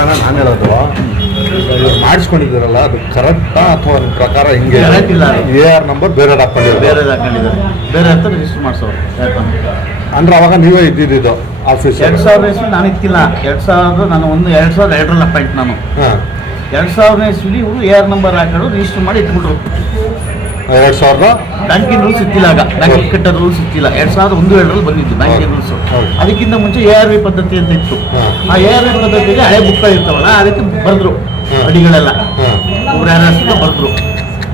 ಅಲ್ಲ ನಾನು ಹೇಳೋದು ಇವ್ರು ಮಾಡಿಸ್ಕೊಂಡಿದ್ದೀರಲ್ಲ ಅದು ಕರೆಕ್ಟಾ ಅಥವಾ ನಿಮ್ಮ ಪ್ರಕಾರ ಹಿಂಗೆ ಇಲ್ಲ. ಎ ಆರ್ ನಂಬರ್ ಬೇರೆ ಬೇರೆ ಹಾಕೊಂಡಿದ್ರು ಹಾಕೊಂಡಿದ್ದಾರೆ ಬೇರೆ ಹತ್ರ ರಿಜಿಸ್ಟರ್ ಮಾಡಿಸೋರು ಅಂದ್ರೆ ಅವಾಗ ನೀವೇ ಇದ್ದಿದ್ದು ಆಫೀಸರ್ ಎರಡು ಸಾವಿರದ ಇಸ್ವಿ ನಾನು ಇದ್ಕಿಲ್ಲ ಎರಡು ಸಾವಿರದ ನಾನು ಒಂದು ಎರಡು ಸಾವಿರದ ಎರಡರಲ್ಲಿ ಅಪಾಯಿಂಟ್ ನಾನು ಹಾಂ ಎರಡು ಸಾವಿರದ ಇಸ್ವಿಲಿ ಇವರು ಎ ಆರ್ ನಂಬರ್ ಹಾಕೊಂಡು ರಿಜಿಸ್ಟರ್ ಮಾಡಿ ಇಟ್ಬಿಟ್ರು ಎರಡು ಸಾವಿರದ ಬ್ಯಾಂಕಿನ ರೂಲ್ಸ್ ಇತ್ತಿಲ್ಲ ಆಗ ಬ್ಯಾಂಕಿಂಗ್ ಕಟ್ಟ ರೂಲ್ಸ್ ಇತ್ತಿಲ್ಲ ಎರಡು ಸಾವಿರದ ಒಂದು ಎರಡರಲ್ಲಿ ಬಂದಿದ್ದು ಬ್ಯಾಂಕಿಂಗ್ ರೂಲ್ಸ್ ಅದಕ್ಕಿಂತ ಮುಂಚೆ ಎ ಆರ್ ವಿ ಪದ್ಧತಿ ಅಂತ ಇತ್ತು ಆ ಎ ಆರ್ ವಿ ಪದ್ಧತಿಗೆ ಹಳೆ ಬುಕ್ ಇರ್ತಾವಲ್ಲ ಅದಕ್ಕೆ ಬರೆದ್ರು ಅಡಿಗಳೆಲ್ಲ ಅವ್ರು ಆರ್ ಎಸ್ ಬರೆದ್ರು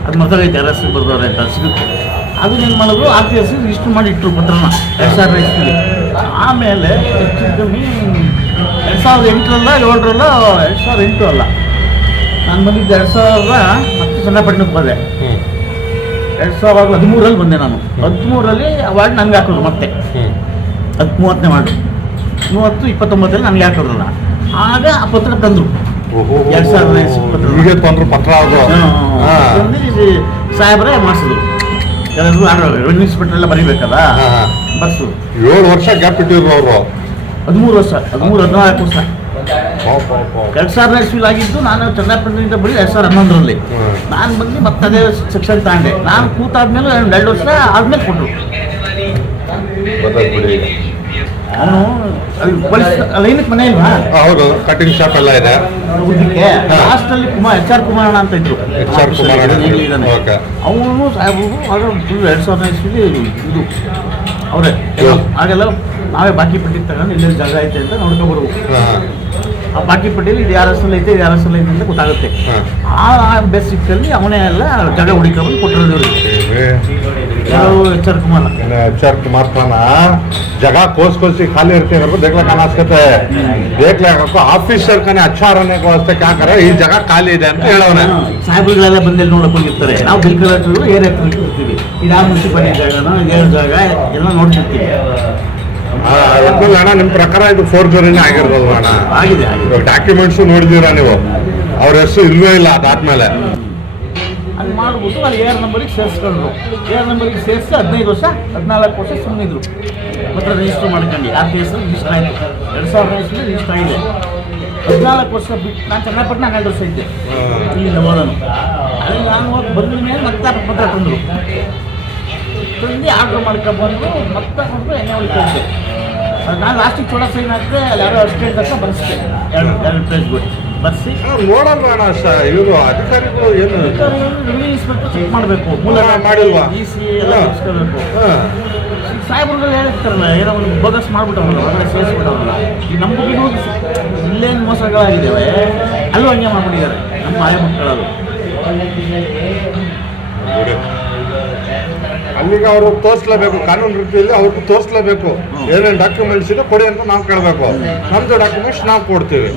ಅದು ಮೊದಲೈತೆ ಆರ್ ಎಸ್ ಬರೆದವ್ರೆ ಅಂತ ಸಿಗುತ್ತೆ ಅದನ್ನ ಏನು ಮಾಡಿದ್ರು ಆರ್ ಟಿ ಎಸ್ ಇಷ್ಟು ಮಾಡಿ ಇಟ್ಟರು ಪತ್ರನ ಎರಡ್ ಸಾವಿರದ ಇಷ್ಟಲ್ಲಿ ಆಮೇಲೆ ಹೆಚ್ಚು ಕಮ್ಮಿ ಎರಡು ಸಾವಿರದ ಎಂಟರಲ್ಲ ಏಳರಲ್ಲ ಎರಡು ಸಾವಿರದ ಎಂಟು ಅಲ್ಲ ನಾನು ಬಂದಿದ್ದು ಎರಡು ಸಾವಿರದ ಹತ್ತು ಚನ್ನಪಟ್ಟಣಕ್ಕೆ ಬಂದೆ ಎರಡು ಸಾವಿರದ ಹದಿಮೂರಲ್ಲಿ ಬಂದೆ ನಾನು ಹದಿಮೂರಲ್ಲಿ ಅವಾರ್ಡ್ ನನಗೆ ಹಾಕೋದು ಮತ್ತೆ ಹದಿಮೂವತ್ತನೇ ಮೂವತ್ತನೇ ವಾರ್ಡ್ ಮೂವತ್ತು ಇಪ್ಪತ್ತೊಂಬತ್ತರಲ್ಲಿ ನನಗೆ ಹಾಕಿದ್ರಲ್ಲ ಆಗ ಆ ಪತ್ರ ತಂದರು ಎರಡು ಸಾವಿರದ ಸಾಹೇಬ್ರೆ ಮಾಡಿಸಿದ್ರು ಎಲ್ಲರೂ ರೆವೆನ್ಯೂ ಇನ್ಸ್ಪೆಕ್ಟರ್ ಎಲ್ಲ ಬರೀಬೇಕಲ್ಲ ಬಸ್ಸು ಏಳು ವರ್ಷ ಗ್ಯಾಪ್ ಇಟ್ಟಿದ್ರು ಅವರು ಹದಿಮೂರು ವರ್ಷ ಹದಿಮೂರು ಹದಿನಾಲ್ಕು ವರ್ಷ ಎರಡು ಸಾವಿರದ ಇಸ್ವಿಲಾಗಿದ್ದು ನಾನು ಚನ್ನಪಟ್ಟಣದಿಂದ ಬಳಿ ಎರಡು ಸಾವಿರದ ಹನ್ನೊಂದರಲ್ಲಿ ನಾನು ಬಂದು ಮತ್ತೆ ಅದೇ ಸೆಕ್ಷನ್ ತಗೊಂಡೆ ನಾನು ಕೂತಾದ್ಮೇಲೆ ಎರಡು ವರ್ಷ ಆದ್ಮೇಲೆ ಕೊಟ್ಟರು ಅವನು ಲೈನಕ್ಕೆ ಮನೆ ಇಲ್ವಾ ಹೌದು ಕಟಿಂಗ್ ಶಾಪ್ ಎಲ್ಲ ಇದೆ ಉದ್ದಕ್ಕೆ ಲಾಸ್ಟಲ್ಲಿ ಕುಮಾರ್ ಎಚ್ ಆರ್ ಅಣ್ಣ ಅಂತ ಇದ್ರು ಎಚ್ ಆರ್ ಕುಮಾರಣ್ಣ ಅವನು ಎರಡು ಸಾವಿರದ ಇಸ್ವಿಲಿ ಇದು ಅವರೇ ಹಾಗೆಲ್ಲ ನಾವೇ ಬಾಕಿ ಪಟ್ಟಿ ತಗೊಂಡು ಇಲ್ಲೇ ಜಾಗ ಐತೆ ಅಂತ ನೋಡ್ಕೊಬರ್ಬೇಕು ಬಾಕಿ ಪಟ್ಟಿಯಲ್ಲಿ ಇದು ಯಾರ ಹೆಸರಲ್ಲಿ ಐತೆ ಇದು ಯಾರ ಹೆಸರಲ್ಲಿ ಐತೆ ಅಂತ ಗೊತ್ತಾಗುತ್ತೆ ಆ ಬೇಸಿಕ್ಕಲ್ಲಿ ಅವನೇ ಎಲ್ಲ ಜಾಗ ಹುಡುಕೊಂಡು ಕೊಟ್ಟಿರೋದು H R Kumar H R Kumar ಜಗ ಕೋಸ್ ಕೋಸಿ ಖಾಲಿ ಇರ್ತೇನೆ ದೇಖ್ಲ ಕಾಣಿಸ್ಕತೆ ದೇಖ್ಲ ಆಫೀಸರ್ ಕನೆ ಅಚ್ಚಾರನೆ ಕೋಸ್ತಕ್ಕೆ ಹಾಕರೆ ಈ ಜಗ ಖಾಲಿ ಇದೆ ಅಂತ ಹೇಳೋನೆ ಸಾಹೇಬ್ಗಳೆಲ್ಲ ಬಂದಲ್ಲಿ ನೋಡ್ಕೊಂಡಿರ್ತಾರೆ ನಾವು ಬಿಲ್ ಕಲೆಕ್ಟರ್ ಏರಿಯಾ ಕಲೆಕ್ಟರ್ ಇರ್ತೀವಿ ಇದಾದ ಮುನ್ಸಿಪಾಲಿಟಿ ಜಾಗನ ಏನು ಜಾಗ ಎಲ್ಲ ನೋಡ್ತಿರ್ತೀವಿ ಅಣ್ಣ ನಿಮ್ಮ ಪ್ರಕಾರ ಇದು ಫೋರ್ ಜೋರಿನೇ ಆಗಿರ್ಬೋದು ಅಣ್ಣ ಆಗಿದೆ ಡಾಕ್ಯುಮೆಂಟ್ಸ್ ನೋಡಿದೀರಾ ನೀವು ಅವ್ರ ಹೆಸರು ಇಲ್ವೇ ಇಲ್ಲ ಅದಾದ್ಮೇಲೆ ಅದು ಮಾಡಿಬಿಟ್ಟು ಅಲ್ಲಿ ಏರ್ ನಂಬರಿಗೆ ಸೇರಿಸ್ಕೊಂಡ್ರು ಏರ್ ನಂಬರಿಗೆ ಸೇರಿಸಿ ಹದಿನೈದು ವರ್ಷ ಹದಿನಾಲ್ಕು ವರ್ಷ ಸುಮ್ಮನಿದ್ರು ಮತ್ತೆ ರಿಜಿಸ್ಟರ್ ಮಾಡ್ಕೊಂಡು ಯಾರ ಹೆಸರು ರಿಜಿಸ್ಟರ್ ಆಯಿತು ಎರಡು ಸಾವಿರದ ವರ್ಷದಿಂದ ರಿಜಿಸ್ಟರ್ ಆಗಿದೆ ಹದಿನಾಲ್ಕು ವರ್ಷ ಬಿಟ್ಟು ನಾನು ಚನ್ನಪಟ್ಟಣ ಹನ್ನೆರಡು ವರ್ಷ ಇದ್ದೆ ಇಲ್ಲಿಂದ ಹೋದನು ಅಲ್ಲಿ ನಾನು ಹೋಗಿ ಬಂದ ಮೇಲೆ ಮತ್ತೆ ಪತ್ರ ತಂದರು ತಂದು ಆರ್ಡ್ರ್ ಮಾಡ್ಕೊಂಡ್ಬಂದು ಮತ್ತೆ ಕೊಟ್ಟು ಎಣ್ಣೆ ನಾನು ಲಾಸ್ಟಿಗೆ ಚೋಳ ಸೈನ್ ಹಾಕಿದ್ರೆ ಅಲ್ಲಿ ಯಾರೋ ಅಂತ ಬರೆಸಿದೆ ಎರಡು ಎರಡು ಬರ್ಸಿ ಮಾಡಬೇಕು ಏನೋ ಒಂದು ಬೋಗಸ್ ಮಾಡ್ಬಿಟ್ಟವಲ್ಲ ಇಲ್ಲೇನು ಮೋಸಗಳಾಗಿದ್ದಾವೆ ಅಲ್ಲೂ ಹಂಗೆ ಮಾಡ್ಬಿಟ್ಟಿದ್ದಾರೆ ನಮ್ಮ ಮಾಯ ಮಕ್ಕಳಲ್ಲೂ ನಮಗೆ ಅವರು ತೋರಿಸ್ಲೇಬೇಕು ಕಾನೂನು ರೀತಿಯಲ್ಲಿ ಅವ್ರಿಗೆ ತೋರಿಸ್ಲೇಬೇಕು ಏನೇನು ಡಾಕ್ಯುಮೆಂಟ್ಸ್ ಇದೆ ಕೊಡಿ ಅಂತ ನಾವು ಕೇಳಬೇಕು ನಮ್ದು ಡಾಕ್ಯುಮೆಂಟ್ಸ್ ನಾವು ಕೊಡ್ತೀವಿ